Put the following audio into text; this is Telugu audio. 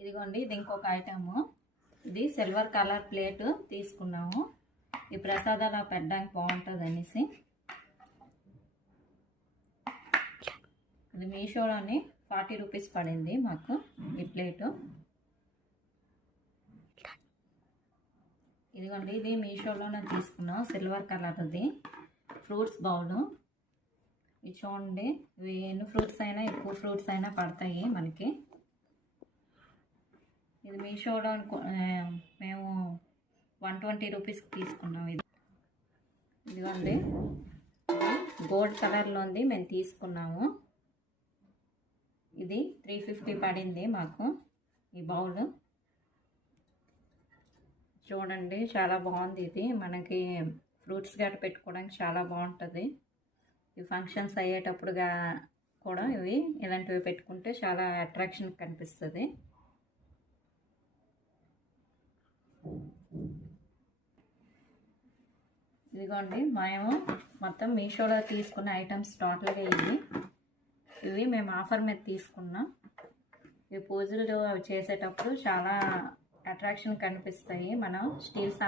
ఇదిగోండి, ఇది ఇంకొక ఐటము. ఇది సిల్వర్ కలర్ ప్లేటు తీసుకున్నాము. ఈ ప్రసాదాలు పెట్టడానికి బాగుంటుంది అనేసి. ఇది మీషోలోని 40 రూపీస్ పడింది మాకు ఈ ప్లేటు. ఇదిగోండి, ఇది మీషోలోనే తీసుకున్నాం. సిల్వర్ కలర్ది ఫ్రూట్స్ బౌలు. ఇది చూడండి, ఇవి ఎన్ని ఫ్రూట్స్ అయినా, ఎక్కువ ఫ్రూట్స్ అయినా పడతాయి మనకి. ఇది మీషోలో మేము 120 రూపీస్కి తీసుకున్నాం. ఇదిగోండి, గోల్డ్ కలర్లో ఉంది, మేము తీసుకున్నాము. ఇది 350 పడింది మాకు ఈ బౌల్. చూడండి, చాలా బాగుంది. ఇది మనకి ఫ్రూట్స్ గట్ట పెట్టుకోవడానికి చాలా బాగుంటుంది. ఈ ఫంక్షన్స్ అయ్యేటప్పుడుగా కూడా ఇవి ఇలాంటివి పెట్టుకుంటే చాలా అట్రాక్షన్ కనిపిస్తుంది. ఇదిగోండి, మేము మొత్తం మీషోలో తీసుకున్న ఐటమ్స్ టోటల్గా ఇవి మేము ఆఫర్ మీద తీసుకున్నాం. ఇవి పూజలు అవి చేసేటప్పుడు చాలా అట్రాక్షన్ కనిపిస్తాయి. మనం స్టీల్ సామాన్